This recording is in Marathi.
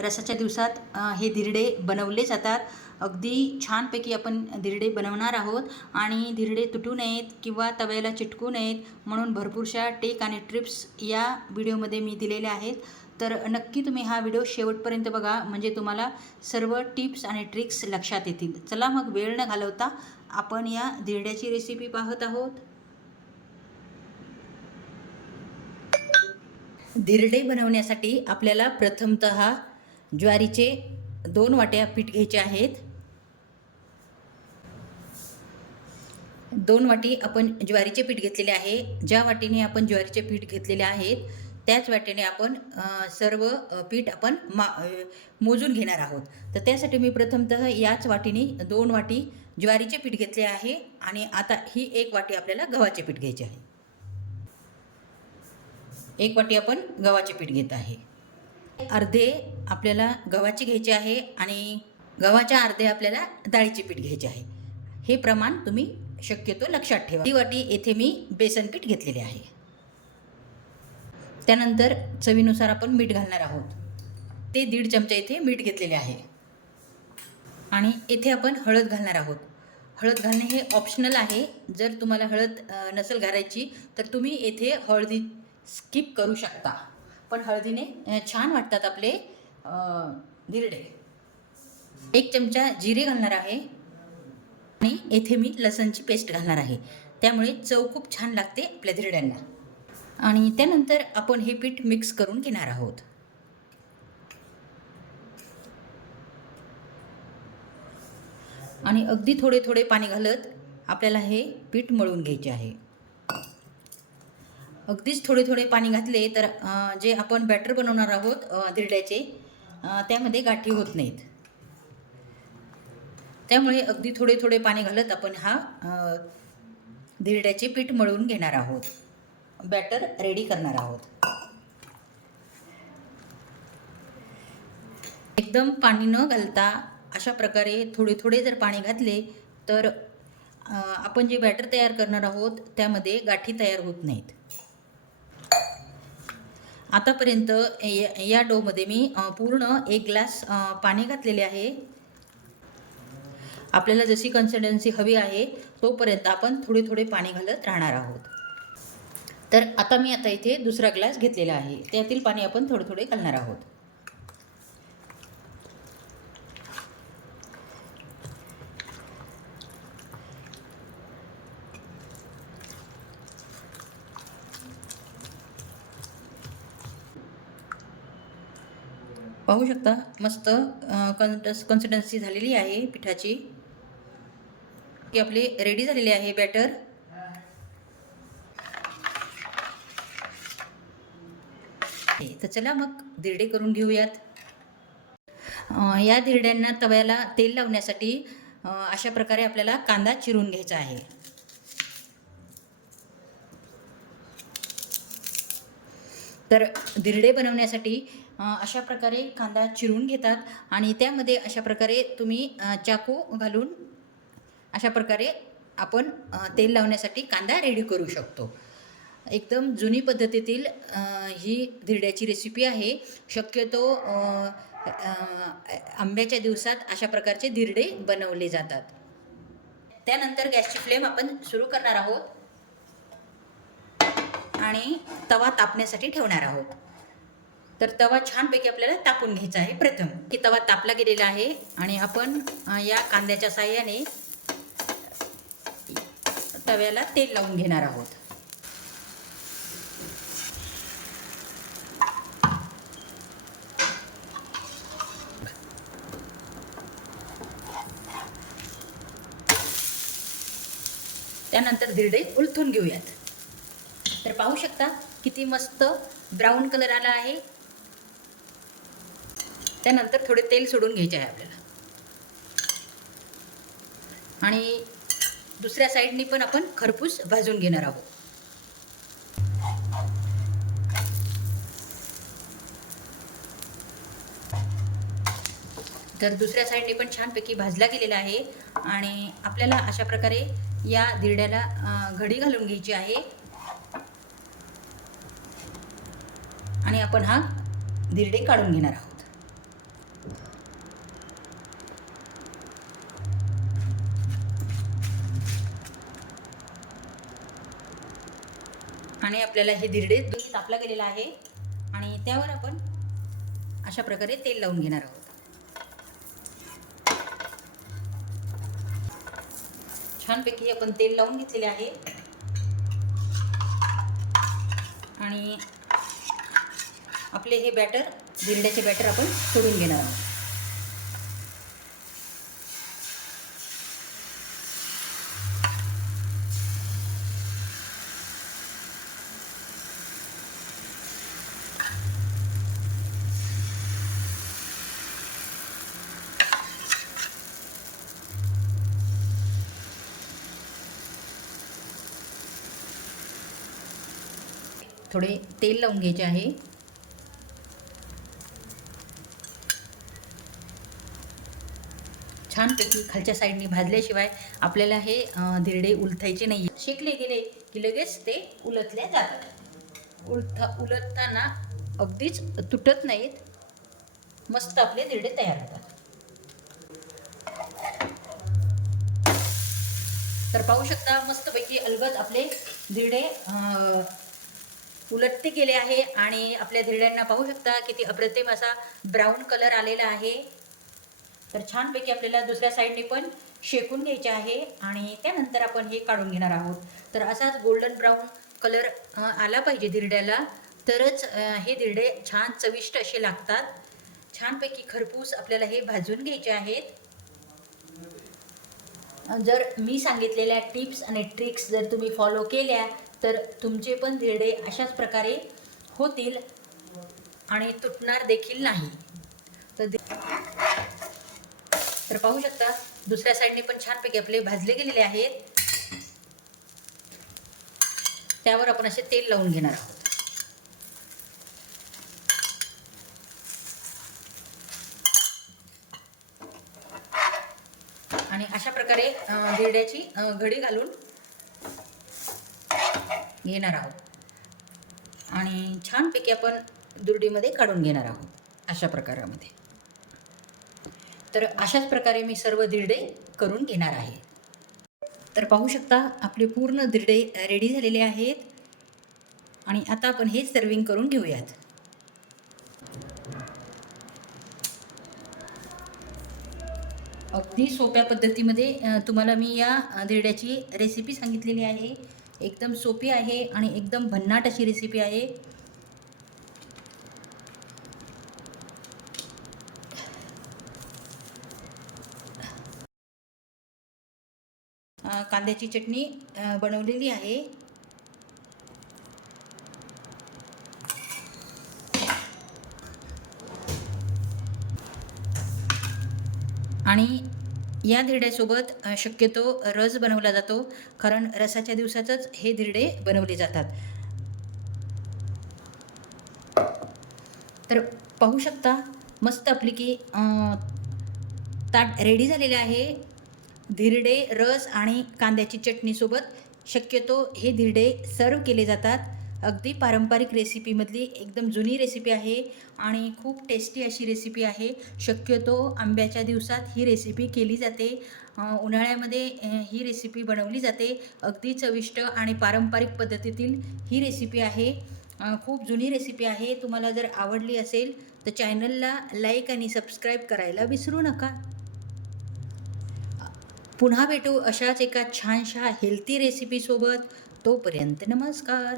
रसाच्या दिवसात हे धिरडे बनवले जातात. अगदी छानपैकी आपण धिरडे बनवणार आहोत आणि धिरडे तुटू नयेत किंवा तव्याला चिटकू नयेत म्हणून भरपूरशा टेक आणि ट्रिप्स या व्हिडिओमध्ये मी दिलेल्या आहेत. तर नक्की तुम्ही हा व्हिडिओ शेवटपर्यंत बघा, म्हणजे तुम्हाला सर्व टिप्स आणि ट्रिक्स लक्षात येतील. चला मग वेळ न घालवता आपण या धिरड्याची रेसिपी पाहत आहोत. धिरडे बनवण्यासाठी आपल्याला प्रथमतः ज्वारीचे 2 वाट्या पीठ घ्यायचे आहेत. 2 वाटी आपण ज्वारीचे पीठ घेतलेले आहे. ज्या वाटीने आपण ज्वारीचे पीठ घेतलेले आहेत त्याच वाटीने आपण सर्व पीठ आपण मोजून घेणार आहोत. तर त्यासाठी मी प्रथमतः याच वाटीने 2 वाटी ज्वारीचे पीठ घेतले आहे आणि आता ही 1 वाटी आपल्याला गव्हाचे पीठ घ्यायचे आहे. 1 वाटी आपण गव्हाचे पीठ घेत आहे. अर्धे आपल्याला गव्हाचे घ्यायचे आहे आणि गव्हाच्या अर्धे आपल्याला डाळीचे पीठ घ्यायचे आहे. हे प्रमाण तुम्ही शक्यतो लक्षात ठेवा. ही वाटी येथे मी बेसन पीठ घेतलेले आहे. त्यानंतर चवीनुसार आपण मीठ घालणार आहोत. ते 1.5 चमचा इथे मीठ घेतलेले आहे आणि इथे आपण हळद घालणार आहोत. हळद घालणे हे ऑप्शनल आहे. जर तुम्हाला हळद नसेल घालायची तर तुम्ही येथे हळदी स्किप करू शकता, पण हळदीने छान वाटतात आपले धिरडे. 1 चमचा जिरे घालणार आहे आणि येथे मी लसणची पेस्ट घालणार आहे. त्यामुळे चव खूप छान लागते आपल्या धिरड्यांना. आणि त्यानंतर आपण हे पीठ मिक्स करून घेणार आहोत. आणि अगदी थोडे थोडे पाणी घालत आपल्याला हे पीठ मळून घ्यायचे आहे. अगदीच थोडे थोडे पाणी घातले तर जे आपण बॅटर बनवणार आहोत धिरड्याचे त्यामध्ये गाठी होत नाहीत. त्यामुळे अगदी थोडे थोडे पाणी घालत आपण हा धिरड्याचे पीठ मळून घेणार आहोत. बॅटर रेडी करणार आहोत. एकदम पाणी न घालता अशा प्रकारे थोडे थोडे जर पाणी घातले तर आपण जे बॅटर तयार करणार आहोत त्यामध्ये गाठी तयार होत नाहीत. आतापर्यंत या डोमध्ये मी पूर्ण 1 ग्लास पाणी घातलेले आहे. आपल्याला जशी कन्सिस्टन्सी हवी आहे तोपर्यंत आपण थोडे थोडे पाणी घालत राहणार आहोत. तर आता मी इथे दुसरा ग्लास घेतलेला आहे. त्यातील पाणी आपण थोडे थोडे घालणार आहोत. पाहू शकता मस्त कन्सिस्टन्सी झालेली आहे पिठाची, की आपले रेडी झालेले आहे बॅटर. तर चला मग धिरडे करून घेऊयात. या धिरड्यांना तव्याला तेल लावण्यासाठी अशा प्रकारे आपल्याला कांदा चिरून घ्यायचा आहे. तर धिरडे बनवण्यासाठी अशा प्रकारे कांदा चिरून घेतात आणि त्यामध्ये अशा प्रकारे तुम्ही चाकू घालून अशा प्रकारे आपण तेल लावण्यासाठी कांदा रेडी करू शकतो. एकदम जुनी पद्धतीतील ही धिरड्याची रेसिपी आहे. शक्यतो आंब्याच्या दिवसात अशा प्रकारचे धिरडे बनवले जातात. त्यानंतर गॅसची फ्लेम आपण सुरू करणार आहोत आणि तवा तापण्यासाठी ठेवणार आहोत. तर तवा छानपैकी आपल्याला तापून घ्यायचा आहे. प्रथम की तवा तापला गेलेला आहे आणि आपण या कांद्याच्या साहाय्याने तव्याला तेल लावून घेणार आहोत. त्यानंतर धिरडे उलथून घेऊयात. तर पाहू शकता किती मस्त ब्राऊन कलर आला आहे. त्यानंतर थोडे तेल सोडून घ्यायचे आहे आपल्याला आणि दुसऱ्या साईडनी पण आपण खरपूस भाजून घेणार आहोत. तर दुसऱ्या साईडने पण छानपैकी भाजला गेलेला आहे आणि आपल्याला अशा प्रकारे या धिरड्याला घडी घालून घ्यायची आहे आणि आपण हा धिरडे काढून घेणार आहोत. आणि आपल्याला हे धिरडे दूध तापला गेलेला आहे आणि त्यावर आपण अशा प्रकारे तेल लावून घेणार आहोत. छानपैकी आपण तेल लावून घेतलेले आहे आणि आपले हे बॅटर, धिरड्याचे बॅटर आपण सोडून घेणार आहोत. थोडे तेल लावून घ्यायचे आहे. छानपैकी खालच्या साईडने भाजल्याशिवाय आपल्याला हे धिरडे उलटायचे नाही. शेकले गेले की लगेच ते उलटल्या जातात. उलटताना अगदीच तुटत नाहीत, मस्त आपले धिरडे तयार होतात. तर पाहू शकता मस्तपैकी अलगद आपले धिरडे उलटते गेले आहे आणि आपल्या धिरड्यांना पाहू शकता किती अप्रतिम असा ब्राऊन कलर आलेला आहे. तर छानपैकी आपल्याला दुसऱ्या साईडने पण शेकून घ्यायचे आहे आणि त्यानंतर आपण हे काढून घेणार आहोत. तर असाच गोल्डन ब्राऊन कलर आला पाहिजे धिरड्याला, तरच हे धिरडे छान चविष्ट असे लागतात. छानपैकी खरपूस आपल्याला हे भाजून घ्यायचे आहेत. जर मी सांगितलेल्या टिप्स आणि ट्रिक्स जर तुम्ही फॉलो केल्या तर तुमचे पण धिरडे अशाच प्रकारे होतील आणि तुटणार देखील नाही. तर पाहू शकता दुसऱ्या साईडने पण छानपैकी आपले भाजले गेलेले आहेत. त्यावर आपण असे तेल लावून घेणार आहोत. आणि अशा प्रकारे धिरड्याची घडी घालून घेणार आहोत आणि छानपैकी आपण दुर्डीमध्ये काढून घेणार आहोत अशा प्रकारामध्ये. तर अशाच प्रकारे मी सर्व धिरडे करून घेणार आहे. तर पाहू शकता आपले पूर्ण धिरडे रेडी झालेले आहेत आणि आता आपण हे सर्विंग करून घेऊयात. अगदी सोप्या पद्धतीमध्ये तुम्हाला मी या धिरड्याची रेसिपी सांगितलेली आहे. एकदम सोपी आहे आणि एकदम भन्नाट अशी रेसिपी आहे. कांद्याची चटणी बनवलेली आहे. आणि या धिरड्यासोबत शक्यतो रस बनवला जातो, कारण रसाच्या दिवसातच हे धिरडे बनवले जातात. तर पाहू शकता मस्त आपली की ताट रेडी झालेले आहे. धिरडे रस आणि कांद्याची चटणीसोबत शक्यतो हे धिरडे सर्व केले जातात. अगदी पारंपरिक रेसिपीमधली एकदम जुनी रेसिपी आहे आणि खूप टेस्टी अशी रेसिपी आहे. शक्यतो आंब्याच्या दिवसात ही रेसिपी केली जाते. उन्हाळ्यामध्ये ही रेसिपी बनवली जाते. अगदी चविष्ट आणि पारंपरिक पद्धतीतील ही रेसिपी आहे. खूप जुनी रेसिपी आहे. तुम्हाला जर आवडली असेल तर चॅनलला लाईक आणि सबस्क्राईब करायला विसरू नका. पुन्हा भेटू अशाच एका छानशा हेल्थी रेसिपीसोबत. तोपर्यंत नमस्कार.